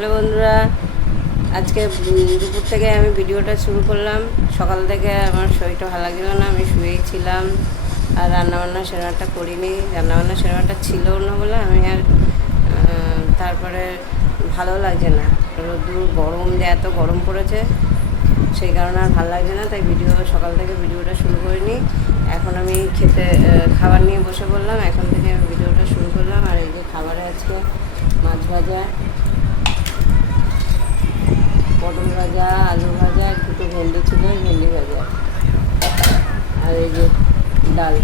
Hello বন্ধুরা, আজকে দুপুর থেকে আমি ভিডিওটা শুরু করলাম। সকাল থেকে আমার শরীরটা ভালো লাগছিল না, আমি শুয়েই ছিলাম। আর রান্নাবান্না সেরকমটা করিনি। রান্নাবান্না সেরকমটা ছিল না বলে আমি আর তারপরে ভালো লাগছে না। রোদ্দুর গরম যে এত গরম পড়েছে, সেই কারণে আর ভালো লাগছে না, তাই ভিডিও, সকাল থেকে ভিডিওটা শুরু করিনি। এখন আমি খেতে খাবার নিয়ে বসে পড়লাম। এখন থেকে আমি ভিডিওটা শুরু করলাম। আর এই যে খাবারে আজকে মাছ ভাজা। পটল ভাজা, আলু ভাজা দুটো ভেন্ডি ছিল ভেন্ডি ভাজা। আর এই যে ডাল।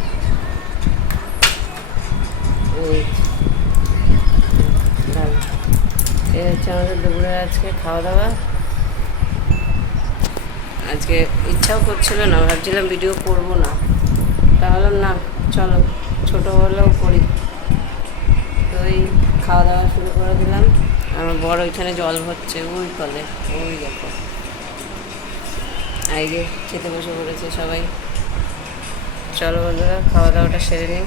এই ডাল। এই হচ্ছে আমাদের দুপুরের আজকে খাওয়া দাওয়া আজকে ইচ্ছাও করছিল না, ভাবছিলাম ভিডিও করব না। তাহলে না, চলো ছোটো হলেও করি। তো ওই খাওয়া দাওয়া শুরু করে দিলাম। আমার বড় ওইখানে জল ভরছে ওই কলে ওই দেখো। এই যে খেতে বসে পড়েছে সবাই। চলো বন্ধুরা খাওয়া দাওয়াটা সেরে নিই।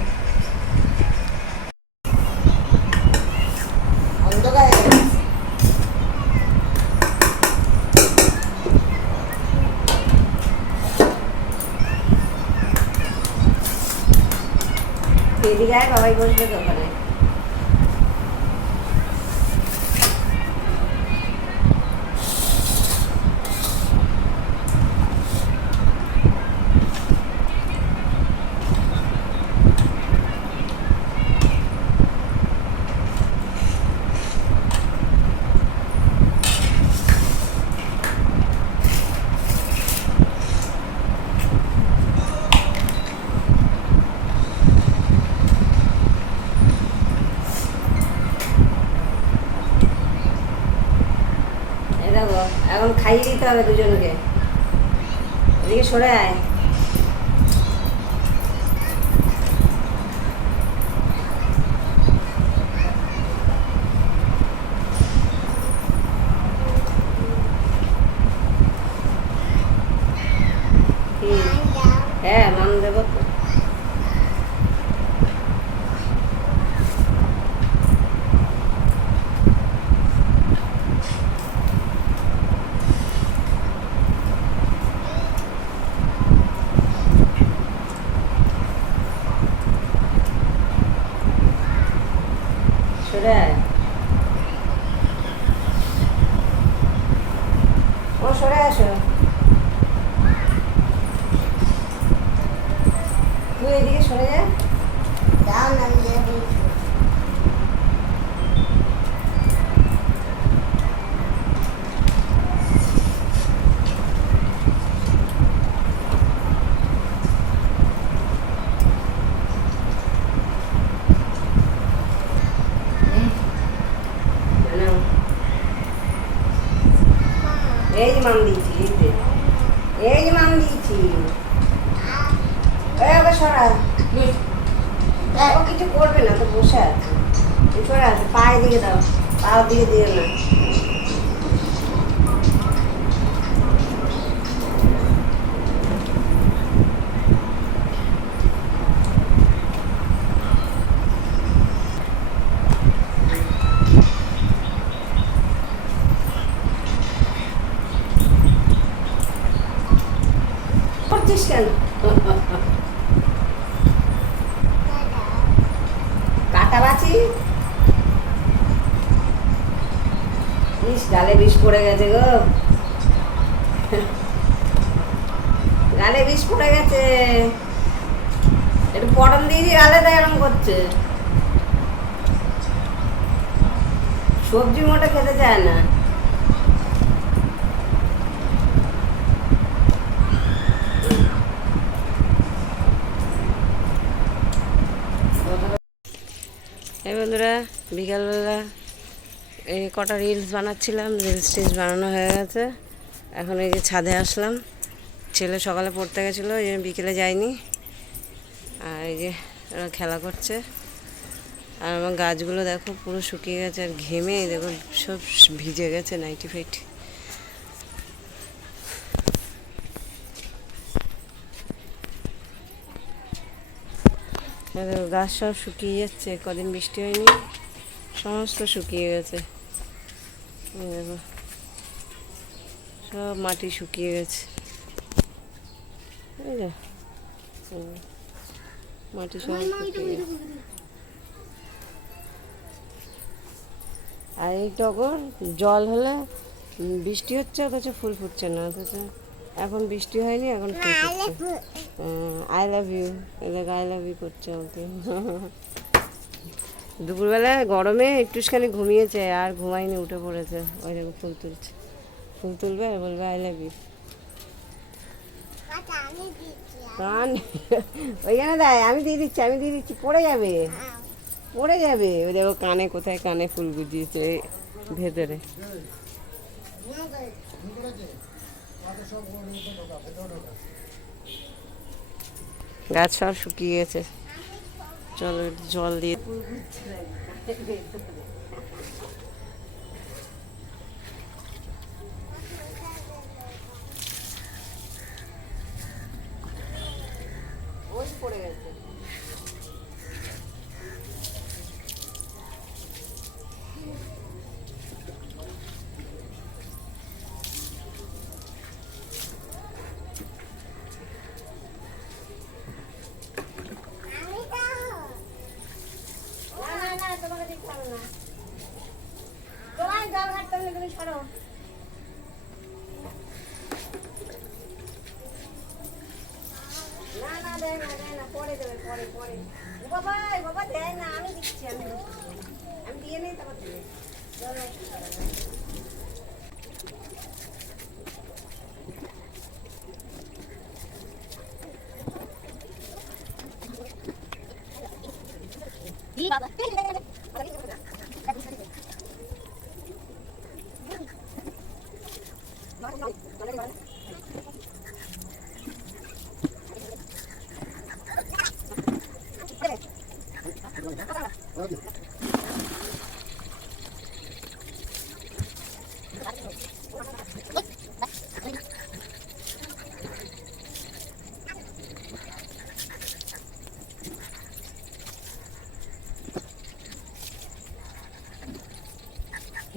এদিকে বাবাই বসবে তো ওখানে এই দেখো এখন খাইয়ে দিতে হবে দুজনকে। এদিকে সরে আয় কি? হ্যাঁ মান দেবো তো সরে আয় ও সরে আসো তুই এদিকে সরে যা নাও। এই মাম দিয়েছি এই যে এই যে দিয়েছি ওই ওকে সরা ও কিছু করবে না তো বসে আছে। সরা সরে আছে পায়ে দিকে দাও। পাও দিকে দিয়ে না করছিস কেন কাটা বাছি ইস গালে বিষ পড়ে গেছে গো। গালে বিষ পড়ে গেছে। একটু পটল দিয়ে দিয়ে গালে দেয় এরকম করছে। সবজি মোটা খেতে চায় না। বন্ধুরা, বিকালবেলা এই কটা রিলস বানাচ্ছিলাম রিলস টিলস বানানো হয়ে গেছে। এখন এই যে ছাদে আসলাম। ছেলে সকালে পড়তে গেছিল এই জন্য বিকেলে যায়নি আর এই যে ওরা খেলা করছে। আর আমার গাছগুলো দেখো, পুরো শুকিয়ে গেছে আর ঘেমে দেখো সব ভিজে গেছে নাইটি ফাইটি গাছ সব শুকিয়ে যাচ্ছে, কদিন বৃষ্টি হয়নি, সমস্ত শুকিয়ে গেছে। সব মাটি শুকিয়ে গেছে। মাটি সব আর এই টগর জল হলে বৃষ্টি হচ্ছে অথচ ফুল ফুটছে না অথচ এখন বৃষ্টি হয়নি এখন ফুল ফুটছে। I love you. এলাকা আই লাভ ইউ করছে আমাকে দুপুরবেলা গরমে একটুখানি ঘুমিয়েছে আর ঘুমাইনি উঠে পড়েছে। ওই দেখো ফুল তুলছে। ফুল তুলবে? আর বলবে আই লাভ ইউ ওইখানে দেয় আমি দিয়ে দিচ্ছি আমি দিয়ে দিচ্ছি পড়ে যাবে। পড়ে যাবে। ওই দেখো কানে কোথায় কানে ফুল গুজিয়েছে ভেতরে। গাছ সব শুকিয়ে গেছে চলো জল দিয়ে তোমার জল ঘাটতে হলে তুমি সরো না না দেয় না দেয় না পরে দেবে পরে পরে বাবা। বাবা দেয় না আমি দিচ্ছি আমি আমি দিয়ে নেই তারপর দেবে জল নষ্ট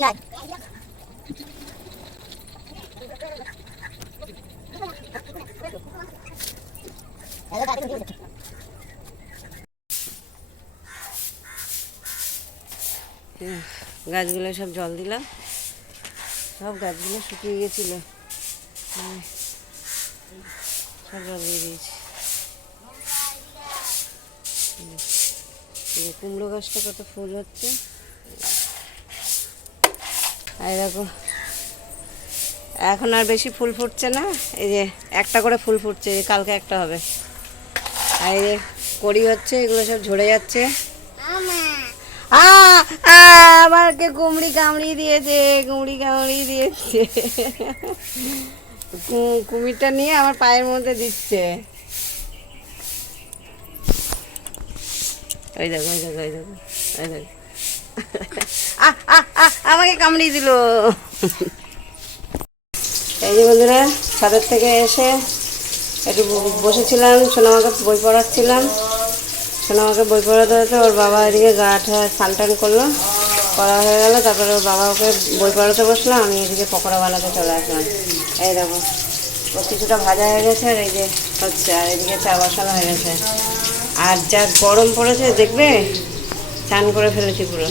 না। গাছগুলো সব জল দিলাম। সব গাছগুলো শুকিয়ে গেছিল। সব জল দিয়ে দিয়েছি। কুমড়ো গাছটা কত ফুল হচ্ছে। এরকম এখন আর বেশি ফুল ফুটছে না, এই যে একটা করে ফুল ফুটছে কালকে একটা হবে। আর এই যে কড়ি হচ্ছে, এগুলো সব ঝরে যাচ্ছে। আমাকে কুমড়ি কামড়ি দিয়েছে, কুমড়ি কামড়ি দিয়েছে। কুমিরটা নিয়ে আমার পায়ের মধ্যে দিচ্ছে। ওই দেখো ওই দেখো ওই দেখো ওই দেখো। আমাকে কামড়িয়ে দিল। এই যে বন্ধুরা, ছাদের থেকে এসে একটু বসেছিলাম, সোনামাকে বই পড়াচ্ছিলাম। সোনামাকে বই পড়াতে হতে ওর বাবা এদিকে গা স্নান টান করল। করা হয়ে গেল, তারপরে ওর বাবা ওকে বই পড়াতে বসলাম আমি এদিকে পকোড়া বানাতে চলে আসলাম। এই দেখো ও কিছুটা ভাজা হয়ে গেছে আর এই যে হচ্ছে, আর এদিকে চা বসানো হয়ে গেছে। আর যা গরম পড়েছে, দেখবে? চান করে ফেলেছি পুরো।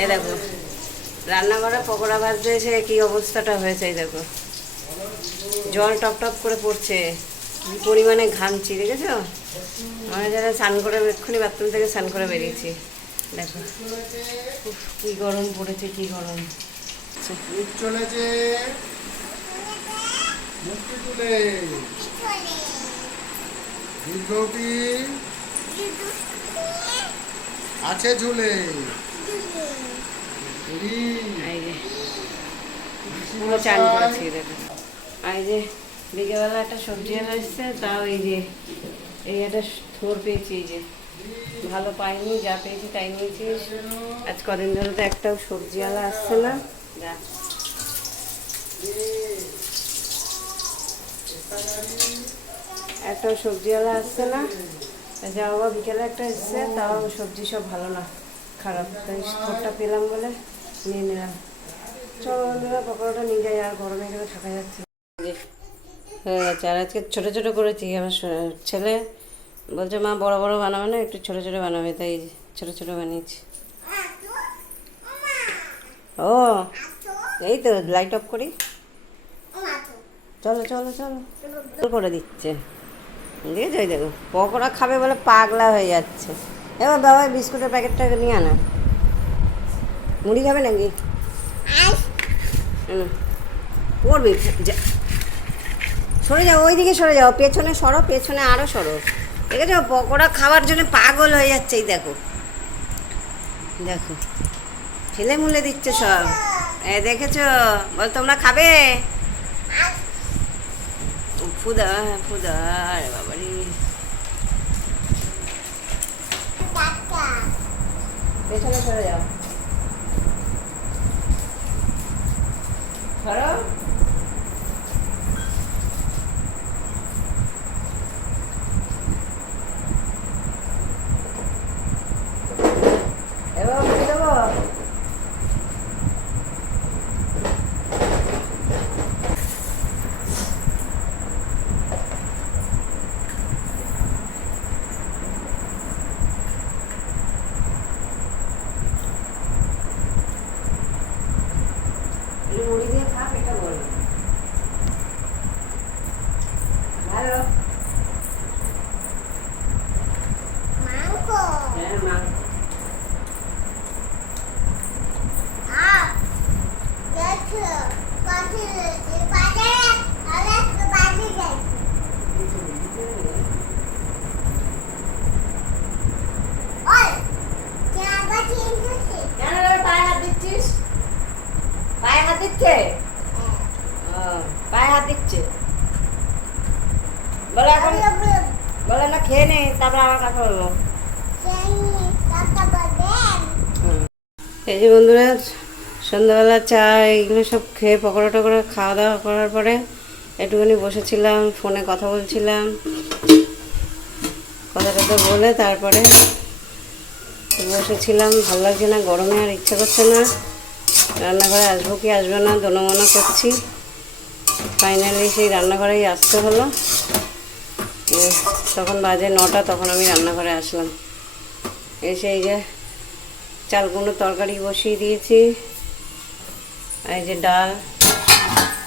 এই দেখো, রান্নাঘরে পকোড়া ভাজতে এসে কি অবস্থাটা হয়েছে, এই দেখো। জল টপ টপ করে পড়ছে, কি পরিমাণে ঘামছি, দেখেছ? আমরা যারা স্নান করে এক্ষুনি বাথরুম থেকে স্নান করে বেরিয়েছি। দেখো কি গরম পড়েছে, কি গরম। চলেছে। মুক্তি তুলে। আছে ঝুলে। চান করেছি এই যে বিকেলবেলা একটা সবজি আনা এসছে, তাও এই যে, এই একটা থোর পেয়েছি এই যে। ভালো পাইনি, যা পেয়েছি তাই নিয়েছি। আজ কদিন ধরে তো একটাও সবজিওয়ালা আসছে না। যা। একটাও সবজিওয়ালা আসছে না। যা বাবা বিকেলে একটা এসছে তাও সবজি সব ভালো না খারাপ। তাই থোরটা পেলাম বলে নিয়ে নিলাম। চলো বন্ধুরা পকোড়াটা নিয়ে যাই আর গরমে এখানে থাকা যাচ্ছে হয়ে গেছে আর আজকে ছোটো ছোটো করেছি আমার ছেলে বলছে মা বড় বড় বানাবে না একটু ছোটো ছোটো বানাবে। তাই ছোটো ছোটো বানিয়েছি। ও এই তো লাইট অফ করি। চলো চলো। চলো করে দিচ্ছে। দেখেছ দেখো, পকোড়া খাবে বলে পাগলা হয়ে যাচ্ছে। এবার বাবা বিস্কুটের প্যাকেটটা নিয়ে আনা। মুড়ি খাবে নাকি। পড়বে সরে যাও, ওইদিকে সরে যাও, পেছনে সরো, পেছনে আরও সরো। ঠিক আছে পকোড়া খাওয়ার জন্য পাগল হয়ে যাচ্ছে, এই দেখো। দেখো ফেলে মুলে দিচ্ছে সব। এ দেখেছ? বল, তোমরা খাবে? ফুদা ফুদা আরে বাবারি। পেছনে সরে যাও। সরো এবার মুড়ি দেবো একটু মুড়ি দিয়ে খা এটা বলব ভালো হ্যাঁ মা কেন রে পায়ে হাত দিচ্ছিস পায়ে হাত দিচ্ছে ও, পায়ে হাত দিচ্ছে বলে এখন বলে না খেয়ে নে এই যে বন্ধুরা, সন্ধ্যাবেলা চা, এগুলো সব খেয়ে পকোড়া টকোড়া খাওয়া দাওয়া করার পরে একটুখানি বসেছিলাম, ফোনে কথা বলছিলাম। কথা টথা বলে তারপরে বসেছিলাম, ভালো লাগছে না, গরমে আর ইচ্ছা করছে না। রান্নাঘরে আসব কি আসবে না, দোনো দোনমনা করছি। ফাইনালি সেই রান্নাঘরেই আসতে হলো। তখন বাজে নটা, তখন আমি রান্নাঘরে আসলাম। এসে এই যে চাল কুমড়ো তরকারি বসিয়ে দিয়েছি। আর এই যে ডাল,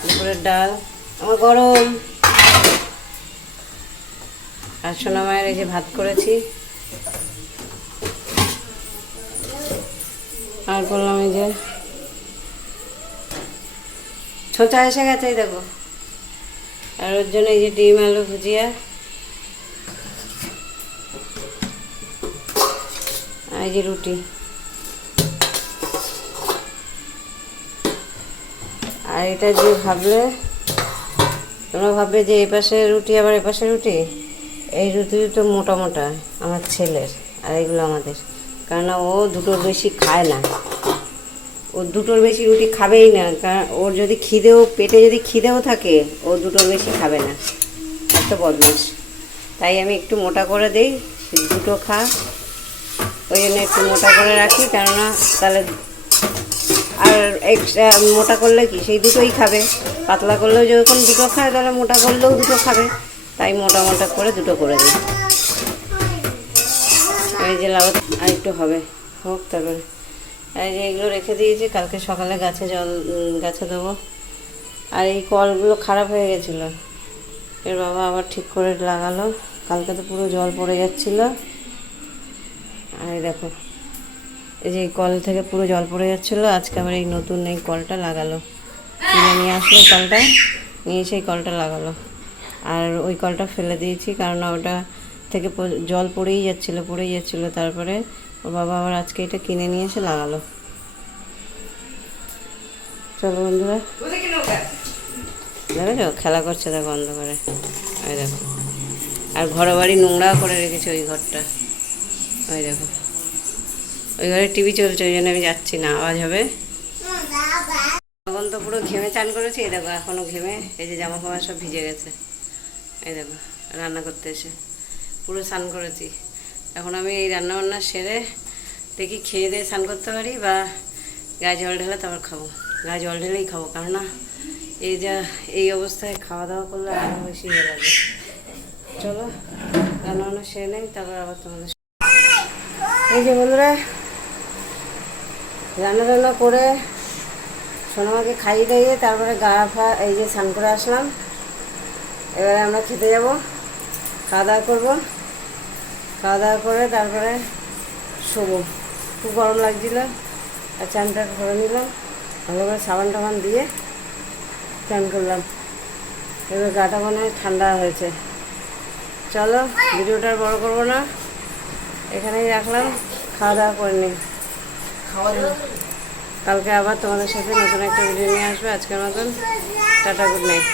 দুপুরের ডাল, আমার গরম। আর সোনা মায়ের এই যে ভাত করেছি। আর করলাম এই যে ছোচা এসে গেছে দেখো। আর ওর জন্য এই যে ডিম, আলু ভুজিয়া। যে রুটি। আর এটা যে ভাবলে, তোমরা ভাববে যে এই পাশে রুটি, আবার এ পাশে রুটি? এই রুটি তো মোটা মোটা, আমার ছেলের, আর এগুলো আমাদের। কেননা ও দুটোর বেশি খায় না। ও দুটোর বেশি রুটি খাবেই না, কারণ ওর যদি খিদেও, পেটে যদি খিদেও থাকে, ও দুটোর বেশি খাবে না। এত বদমাস তাই আমি একটু মোটা করে দিই দুটো খা। ওই জন্য একটু মোটা করে রাখি, কেননা তাহলে আর এক্সট্রা মোটা করলে কি? সেই দুটোই খাবে। পাতলা করলেও যখন দুটো খায়, তাহলে মোটা করলেও দুটো খাবে। তাই মোটা মোটা করে দুটো করে দিই। এই যে লাউ, আর একটু হবে। হোক, তারপরে। এই যে এগুলো রেখে দিয়েছি, কালকে সকালে গাছে জল গাছে দেবো। আর এই কলগুলো খারাপ হয়ে গেছিল। এর বাবা আবার ঠিক করে লাগালো। কালকে তো পুরো জল পড়ে যাচ্ছিল। এই দেখো। এই যে কল থেকে পুরো জল পড়ে যাচ্ছিল, আজকে আবার এই নতুন এই কলটা লাগালো। কিনে নিয়ে আসলো কলটা, নিয়ে এসে এই কলটা লাগালো। আর ওই কলটা ফেলে দিয়েছি কারণ ওটা থেকে জল পড়েই যাচ্ছিল পড়েই যাচ্ছিল। তারপরে ওর বাবা আবার আজকে এটা কিনে নিয়ে এসে লাগালো। চলো বন্ধুরা। দেখেছ? খেলা করছে দেখো অন্ধকারে। ওই দেখো। আর ঘরে বাড়ি নোংরা করে রেখেছে ওই ঘরটা। ওই দেখো। ওই ঘরে টিভি চলছে, ওই জন্য আমি যাচ্ছি না, আওয়াজ হবে। তখন তো পুরো ঘেমে চান করেছি, এই দেখো এখনও ঘেমে, এই যে জামা ফামা সব ভিজে গেছে। এই দেখো, রান্না করতে এসে, পুরো স্নান করেছি। এখন আমি এই রান্না বান্না সেরে দেখি খেয়ে দিয়ে স্নান করতে পারি বা গায়ে জল ঢেলে তারপর খাব। গায়ে জল ঢেলেই খাব, কেননা এই যা, এই অবস্থায় খাওয়া দাওয়া করলে আরও বেশি ইয়ে লাগে। চলো রান্না বান্না সেরে নেই, তারপর আবার তোমাদের এই যে বন্ধুরা রান্না টান্না করে সোনামাকে খাইয়ে দাইয়ে তারপরে গা ফা এই যে স্নান করে আসলাম। এবারে আমরা খেতে যাব। খাওয়া দাওয়া করব। খাওয়া দাওয়া করে তারপরে শোবো। খুব গরম লাগছিল। আর চানটা করে নিলাম। ভালো করে সাবান টাবান দিয়ে চান করলাম। এবার গাটা মনে হয় ঠান্ডা হয়েছে। চলো, ভিডিওটা বড় করব না। এখানেই রাখলাম। খাওয়া দাওয়া করে নিই। কালকে আবার তোমাদের সাথে নতুন একটা ভিডিও নিয়ে আসবে। আজকের মতন টাটা গুড নাইট